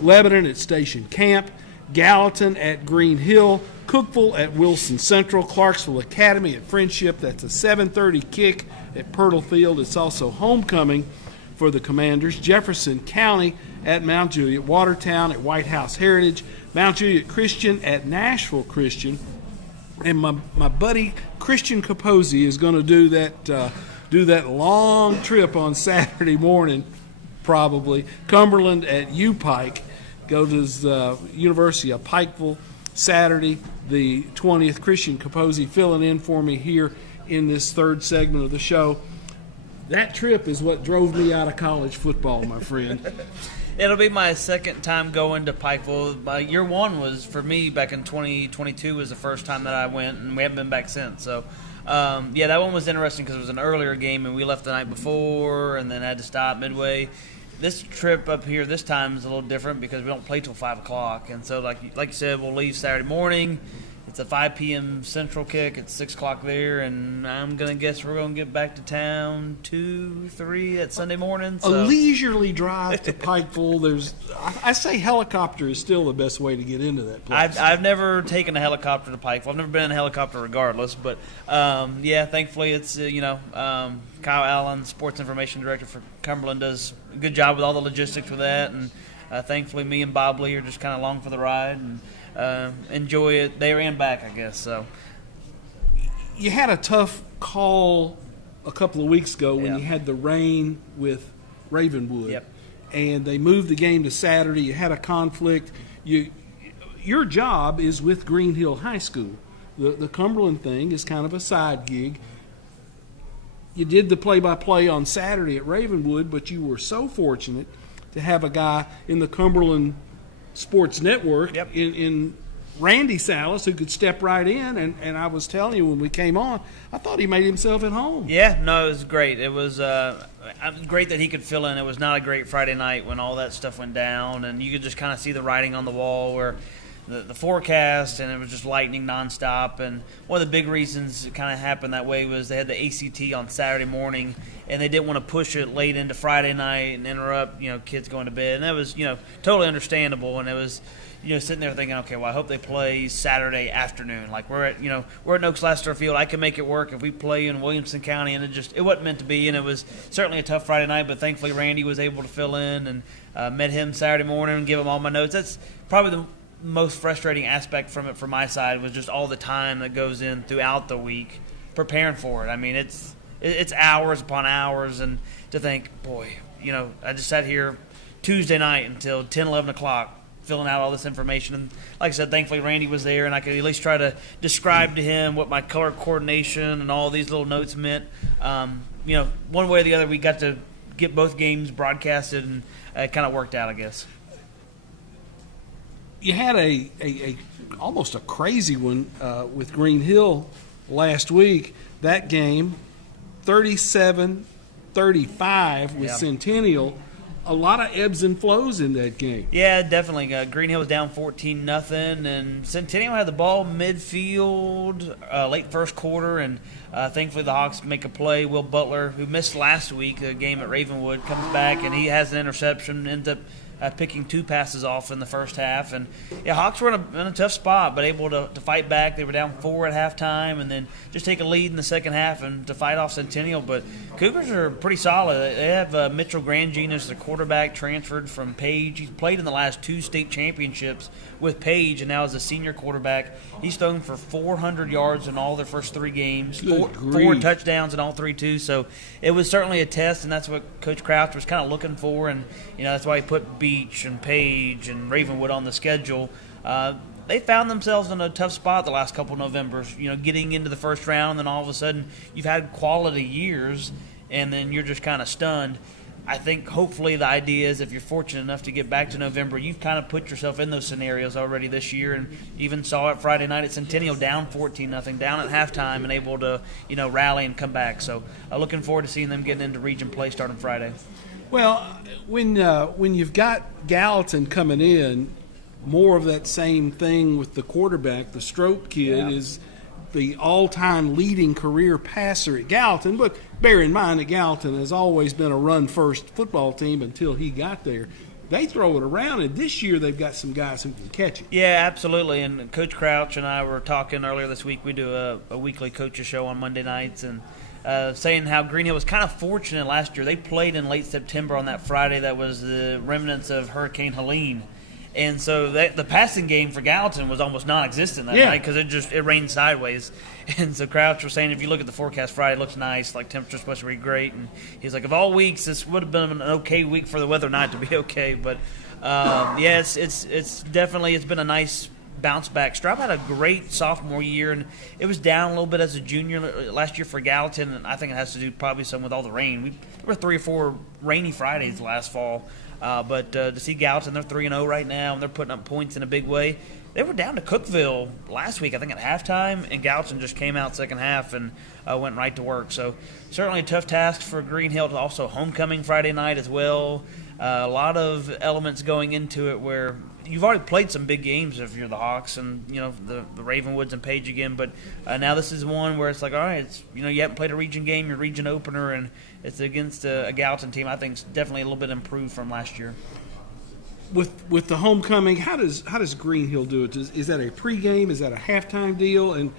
Lebanon at Station Camp, Gallatin at Green Hill, Cookeville at Wilson Central, Clarksville Academy at Friendship. That's a 7:30 kick at Pirtle Field. It's also homecoming for the Commanders. Jefferson County at Mount Juliet, Watertown at White House Heritage, Mount Juliet Christian at Nashville Christian. And my buddy Christian Capozzi is going to do that long trip on Saturday morning, probably. Cumberland at U-Pike. Go to the University of Pikeville Saturday, the 20th. Christian Capozzi filling in for me here in this third segment of the show. That trip is what drove me out of college football, my friend. It'll be my second time going to Pikeville. Year one was, for me, back in 2022 was the first time that I went, and we haven't been back since. So, yeah, that one was interesting because it was an earlier game, and we left the night before and then had to stop midway. This trip up here this time is a little different because we don't play till 5 o'clock. And so, like you said, we'll leave Saturday morning. It's a 5 p.m. Central kick. It's 6 o'clock there, and I'm going to guess we're going to get back to town 2, 3 at Sunday morning. So. A leisurely drive to Pikeville. I say helicopter is still the best way to get into that place. I've never taken a helicopter to Pikeville. I've never been in a helicopter regardless. But, yeah, thankfully it's, Kyle Allen, Sports Information Director for Cumberland, does a good job with all the logistics with that. And thankfully me and Bob Lee are just kind of along for the ride and enjoy it there and back, I guess. So you had a tough call a couple of weeks ago when Yeah. you had the rain with Ravenwood. Yep. And they moved the game to Saturday. You had a conflict. Your job is with Green Hill High School. the Cumberland thing is kind of a side gig. You did the play-by-play on Saturday at Ravenwood, but you were so fortunate to have a guy in the Cumberland Sports Network in Randy Salas who could step right in. And I was telling you when we came on, I thought he made himself at home. Yeah, no, it was great. It was great that he could fill in. It was not a great Friday night when all that stuff went down, and you could just kind of see the writing on the wall where the forecast, and it was just lightning nonstop. And one of the big reasons it kind of happened that way was they had the ACT on Saturday morning, and they didn't want to push it late into Friday night and interrupt, kids going to bed. And that was, totally understandable. And it was, sitting there thinking, okay, well, I hope they play Saturday afternoon. Like we're at Oaks Lester Field. I can make it work if we play in Williamson County, and it wasn't meant to be. And it was certainly a tough Friday night, but thankfully Randy was able to fill in, and met him Saturday morning and give him all my notes. That's probably the most frustrating aspect from it from my side was just all the time that goes in throughout the week preparing for it. I mean, it's hours upon hours, and to think, boy, I just sat here Tuesday night until 10, 11 o'clock filling out all this information. And like I said, thankfully Randy was there, and I could at least try to describe to him what my color coordination and all these little notes meant. One way or the other, we got to get both games broadcasted, and it kind of worked out, I guess. You had a almost a crazy one with Green Hill last week. That game, 37-35 with Centennial. A lot of ebbs and flows in that game. Yeah, definitely. Green Hill was down 14-0, and Centennial had the ball midfield late first quarter, and thankfully the Hawks make a play. Will Butler, who missed last week, a game at Ravenwood, comes back, and he has an interception, ends up picking 2 passes off in the first half. And Hawks were in a tough spot, but able to fight back. They were down 4 at halftime, and then just take a lead in the second half and to fight off Centennial. But Cougars are pretty solid. They have Mitchell Grandjean as the quarterback, transferred from Page. He's played in the last 2 state championships with Page, and now as a senior quarterback. He's thrown for 400 yards in all their first 3 games, 4 touchdowns in all 3 too. So it was certainly a test, and that's what Coach Crouch was kind of looking for, and that's why he put Beach and Page and Ravenwood on the schedule. They found themselves in a tough spot the last couple of Novembers, getting into the first round, and then all of a sudden you've had quality years, and then you're just kind of stunned. I think hopefully the idea is if you're fortunate enough to get back to November, you've kind of put yourself in those scenarios already this year, and even saw it Friday night at Centennial, down 14-0, down at halftime, and able to rally and come back. So looking forward to seeing them getting into region play starting Friday. Well, when you've got Gallatin coming in, more of that same thing with the quarterback. The Strope kid is the all-time leading career passer at Gallatin, but bear in mind that Gallatin has always been a run-first football team until he got there. They throw it around, and this year they've got some guys who can catch it. Yeah, absolutely. And Coach Crouch and I were talking earlier this week. We do a weekly coaches show on Monday nights, and saying how Green Hill was kind of fortunate last year. They played in late September on that Friday that was the remnants of Hurricane Helene. And so the passing game for Gallatin was almost non-existent that night because it rained sideways. And so Crouch was saying, if you look at the forecast Friday, it looks nice, like temperature's supposed to be great. And he's like, of all weeks, this would have been an okay week for the weather not to be okay. But it's definitely, it's been a nice bounce back. Straub had a great sophomore year, and it was down a little bit as a junior last year for Gallatin, and I think it has to do probably some with all the rain. There were 3 or 4 rainy Fridays last fall. But to see Gallatin, they're 3-0 right now, and they're putting up points in a big way. They were down to Cookeville last week, I think, at halftime, and Gallatin just came out second half and went right to work. So certainly a tough task for Green Hill. Also homecoming Friday night as well. A lot of elements going into it where you've already played some big games if you're the Hawks and the Ravenwoods and Page again, but now this is one where it's like, all right, it's you haven't played a region game, your region opener, and it's against a Gallatin team. I think it's definitely a little bit improved from last year. With the homecoming, how does Green Hill do it? Is that a pregame? Is that a halftime deal? And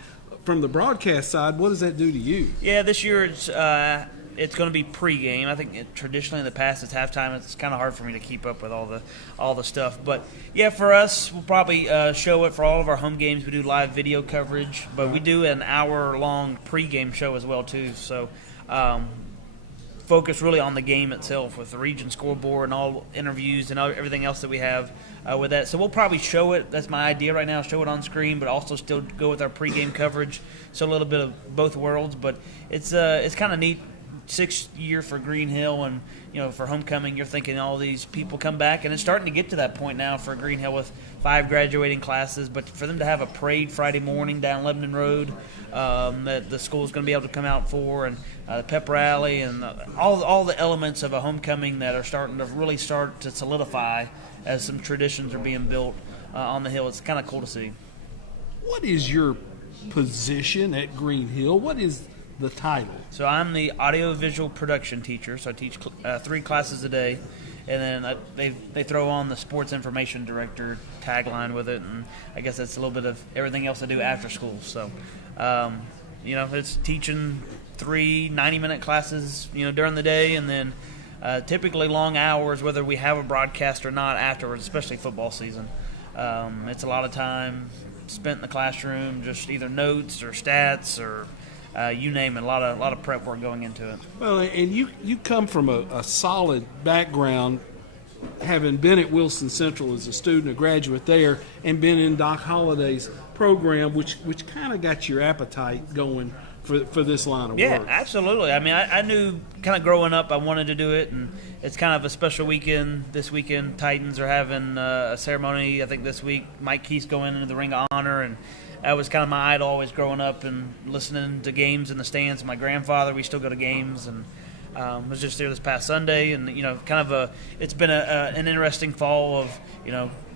from the broadcast side, what does that do to you? Yeah, this year it's going to be pregame. I think traditionally in the past it's halftime. It's kind of hard for me to keep up with all the stuff. But yeah, for us, we'll probably show it for all of our home games. We do live video coverage, but we do an hour-long pregame show as well too. So focus really on the game itself with the region scoreboard and all interviews and everything else that we have with that. So we'll probably show it. That's my idea right now, show it on screen, but also still go with our pregame coverage. So a little bit of both worlds. But it's kind of neat. 6th year for Green Hill, and for homecoming, you're thinking all these people come back, and it's starting to get to that point now for Green Hill with 5 graduating classes. But for them to have a parade Friday morning down Lebanon Road that the school's going to be able to come out for, and the pep rally, and all the elements of a homecoming that are starting to really start to solidify as some traditions are being built on the hill. It's kind of cool to see. What is your position at Green Hill? What is the title? So I'm the audiovisual production teacher. So I teach 3 classes a day, and then they throw on the sports information director tagline with it, and I guess that's a little bit of everything else I do after school. So, it's teaching 3 90-minute classes, during the day, and then typically long hours, whether we have a broadcast or not afterwards, especially football season. It's a lot of time spent in the classroom, just either notes or stats or you name it, a lot of prep work going into it. Well, and you come from a solid background, having been at Wilson Central as a student, a graduate there, and been in Doc Holliday's program, which kind of got your appetite going for this line of work. Yeah, absolutely. I mean, I knew kind of growing up I wanted to do it, and it's kind of a special weekend. This weekend, Titans are having a ceremony, I think this week. Mike Keith's going into the Ring of Honor, and that was kind of my idol always growing up and listening to games in the stands. My grandfather, we still go to games, and was just there this past Sunday. And, it's been an interesting fall of,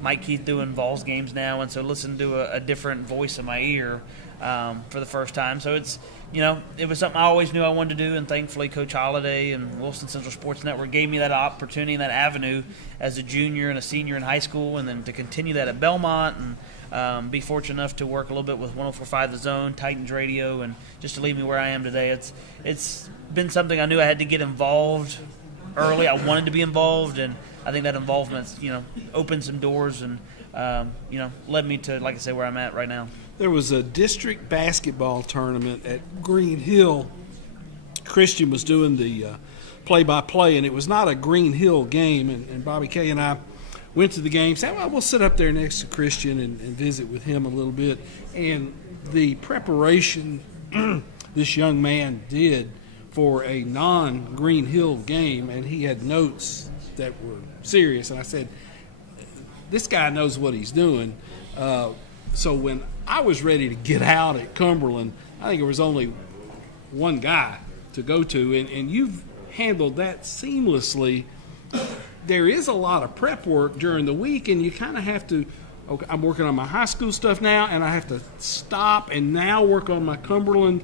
Mike Keith doing Vols games now, and so listen to a different voice in my ear for the first time. So it's, it was something I always knew I wanted to do, and thankfully Coach Holliday and Wilson Central Sports Network gave me that opportunity and that avenue as a junior and a senior in high school, and then to continue that at Belmont and be fortunate enough to work a little bit with 104.5 The Zone, Titans Radio, and just to lead me where I am today. It's been something I knew I had to get involved early. I wanted to be involved, and I think that involvement's, opened some doors and, led me to, like I say, where I'm at right now. There was a district basketball tournament at Green Hill. Christian was doing the play-by-play, and it was not a Green Hill game, and Bobby Kay and I went to the game, said, well, we'll sit up there next to Christian and visit with him a little bit. And the preparation this young man did for a non-Green Hill game, and he had notes that were serious. And I said, this guy knows what he's doing. So when I was ready to get out at Cumberland, I think there was only one guy to go to, and you've handled that seamlessly. There is a lot of prep work during the week, and you kind of have to, okay, I'm working on my high school stuff now, and I have to stop and now work on my Cumberland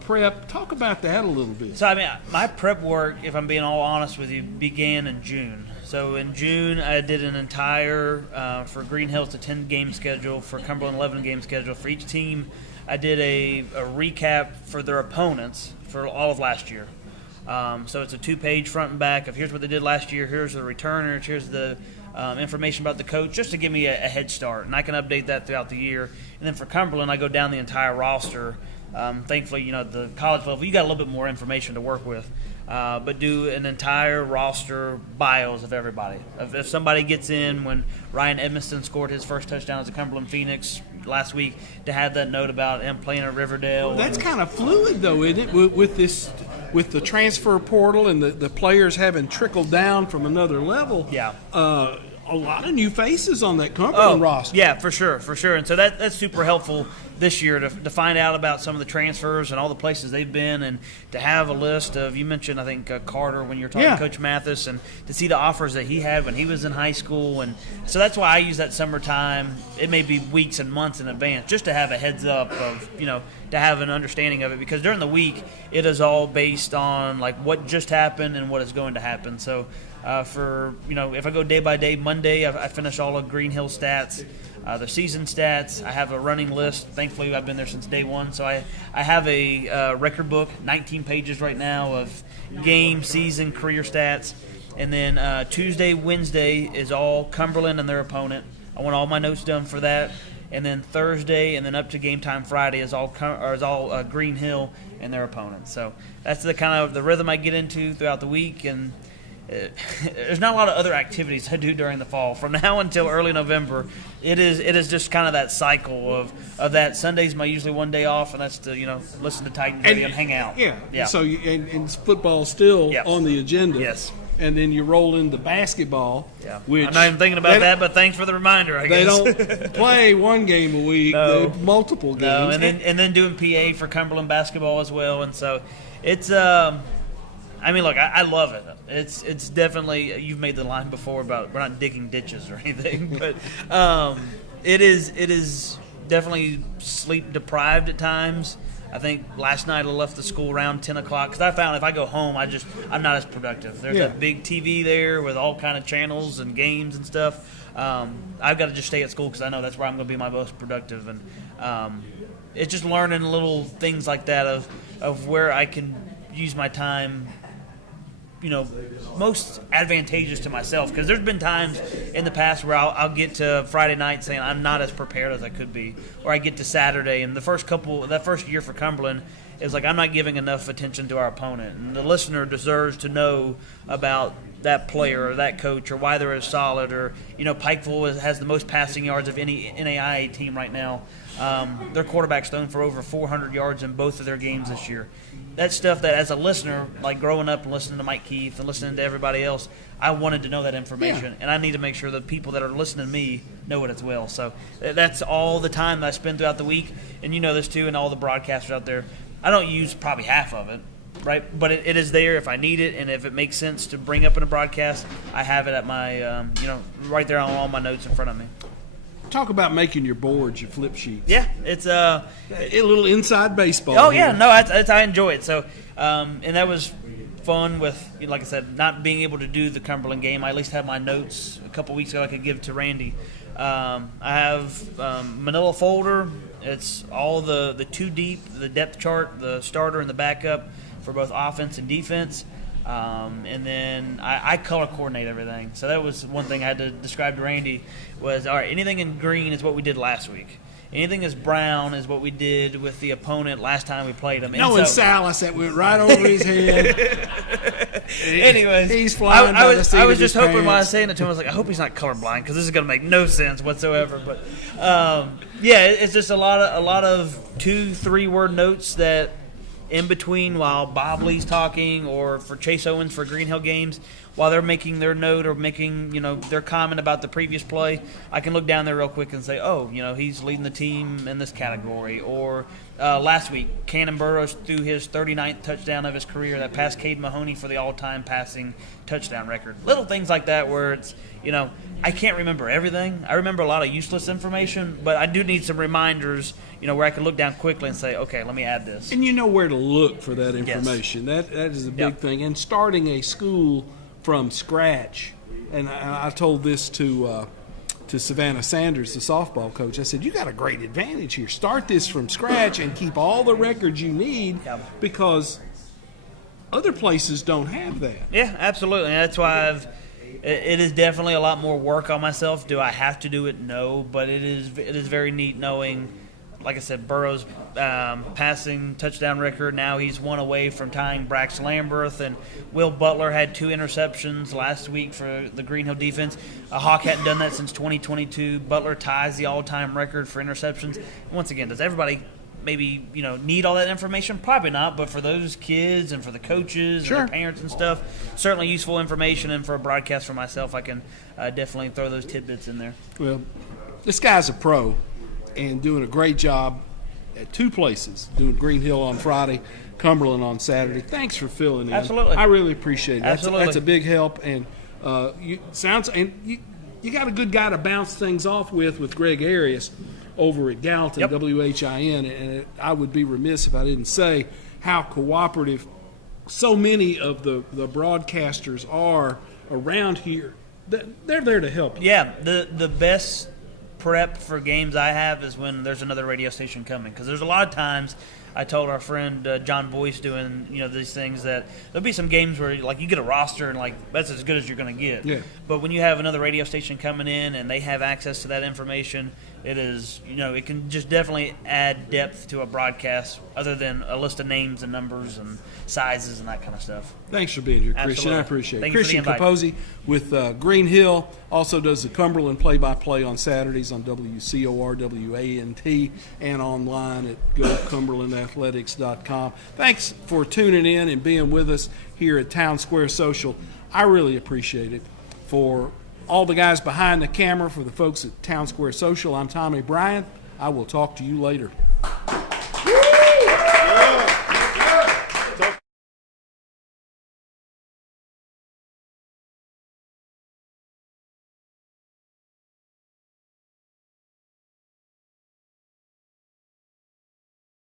prep. Talk about that a little bit. So, I mean, my prep work, if I'm being all honest with you, began in June. So in June, I did an entire, for Green Hill's a 10-game schedule, for Cumberland 11-game schedule. For each team, I did a recap for their opponents for all of last year. So it's a 2-page front and back of here's what they did last year, here's the returners, here's the information about the coach, just to give me a head start. And I can update that throughout the year. And then for Cumberland, I go down the entire roster. Thankfully, at the college level, you got a little bit more information to work with. But do an entire roster bios of everybody. If somebody gets in when Ryan Edmiston scored his first touchdown as a Cumberland Phoenix last week, to have that note about him playing at Riverdale. Well, that's kind of fluid, though, isn't it, with the transfer portal and the players having trickled down from another level? Yeah. A lot of new faces on that Cumberland roster. Yeah, for sure. And so that's super helpful this year to find out about some of the transfers and all the places they've been, and to have a list of, you mentioned, I think, Carter when you were talking to Coach Mathis, and to see the offers that he had when he was in high school. And so that's why I use that summertime. It may be weeks and months in advance just to have a heads up of, to have an understanding of it, because during the week it is all based on like what just happened and what is going to happen. So for, if I go day by day, Monday I finish all of Green Hill stats, the season stats. I have a running list. Thankfully, I've been there since day one. So I have a record book, 19 pages right now of game, season, career stats. And then Tuesday, Wednesday is all Cumberland and their opponent. I want all my notes done for that. and then Thursday, and then up to game time Friday is all Green Hill and their opponents. So that's the kind of the rhythm I get into throughout the week, and there's not a lot of other activities I do during the fall. From now until early November, it is just kind of that cycle of that. Sunday's my usually one day off, and that's to listen to Titans Radio and hang out. Yeah. So and football's still on the agenda. Yes. And then you roll into basketball. Yeah. Which I'm not even thinking about that, but thanks for the reminder. I guess they don't play one game a week. No. They multiple games. No, and then doing PA for Cumberland basketball as well, and so it's. I mean, look, I love it. It's definitely, you've made the line before about we're not digging ditches or anything, but it is definitely sleep deprived at times. I think last night I left the school around 10 o'clock because I found if I go home, I'm not as productive. There's that big TV there with all kind of channels and games and stuff. I've got to just stay at school because I know that's where I'm going to be my most productive. And it's just learning little things like that of where I can use my time most advantageous to myself, because there's been times in the past where I'll get to Friday night saying I'm not as prepared as I could be, or I get to Saturday and that first year for Cumberland is like I'm not giving enough attention to our opponent, and the listener deserves to know about that player or that coach or why they're as solid, or Pikeville has the most passing yards of any NAIA team right now. Their quarterback's thrown for over 400 yards in both of their games this year. That's stuff that, as a listener, like growing up and listening to Mike Keith and listening to everybody else, I wanted to know that information, and I need to make sure that people that are listening to me know it as well. So that's all the time that I spend throughout the week, and you know this too, and all the broadcasters out there. I don't use probably half of it, right? But it is there if I need it, and if it makes sense to bring up in a broadcast, I have it at my, right there on all my notes in front of me. Talk about making your boards, your flip sheets. Yeah, it's a little inside baseball. Oh here. yeah, no, I enjoy it. So, and that was fun with, like I said, not being able to do the Cumberland game. I at least had my notes a couple weeks ago I could give to Randy. I have manila folder. It's all the two deep, the depth chart, the starter and the backup for both offense and defense. And then I color coordinate everything. So that was one thing I had to describe to Randy was, all right, anything in green is what we did last week. Anything that's brown is what we did with the opponent last time we played them. And Salas, that went right over his head. Anyways, he's flying I was just hoping while I was saying it to him, I was like, I hope he's not colorblind because this is going to make no sense whatsoever. But it's just a lot of 2-3 word notes that in between while Bob Lee's talking, or for Chase Owens for Green Hill games, while they're making their note or making their comment about the previous play, I can look down there real quick and say, oh, he's leading the team in this category. Or last week, Cannon Burrows threw his 39th touchdown of his career that passed Cade Mahoney for the all-time passing touchdown record. Little things like that where it's, I can't remember everything. I remember a lot of useless information, but I do need some reminders, where I can look down quickly and say, okay, let me add this. And you know where to look for that information. Yes. That is a big thing. And starting a school from scratch, and I told this to Savannah Sanders, the softball coach. I said, you got a great advantage here. Start this from scratch and keep all the records you need because other places don't have that. Yeah, absolutely. And that's why it is definitely a lot more work on myself. Do I have to do it? No, but it is very neat knowing, like I said, Burrow's passing touchdown record. Now he's one away from tying Brax Lamberth, and Will Butler had 2 interceptions last week for the Green Hill defense. Hawk hadn't done that since 2022. Butler ties the all-time record for interceptions. Once again, does everybody maybe need all that information? Probably not, but for those kids and for the coaches and their parents and stuff, certainly useful information. And for a broadcast for myself, I can definitely throw those tidbits in there. Well, this guy's a pro and doing a great job at 2 places, doing Green Hill on Friday, Cumberland on Saturday. Thanks for filling in. Absolutely. I really appreciate it. Absolutely. That's a big help, and you got a good guy to bounce things off with Greg Arias over at Gallatin, WHIN, and I would be remiss if I didn't say how cooperative so many of the broadcasters are around here. They're there to help you. Yeah, the best prep for games I have is when there's another radio station coming, because there's a lot of times I told our friend John Boyce doing these things that there'll be some games where like you get a roster and like that's as good as you're going to get. Yeah. But when you have another radio station coming in and they have access to that information, it is, it can just definitely add depth to a broadcast other than a list of names and numbers and sizes and that kind of stuff. Thanks for being here, Christian. Absolutely. I appreciate it. Thank you for the Christian invite. Capozzi with Green Hill also does the Cumberland play-by-play on Saturdays on WCOR, WANT, and online at GoCumberlandAthletics.com. Thanks for tuning in and being with us here at Town Square Social. I really appreciate it. For all the guys behind the camera, for the folks at Town Square Social, I'm Tommy Bryan. I will talk to you later.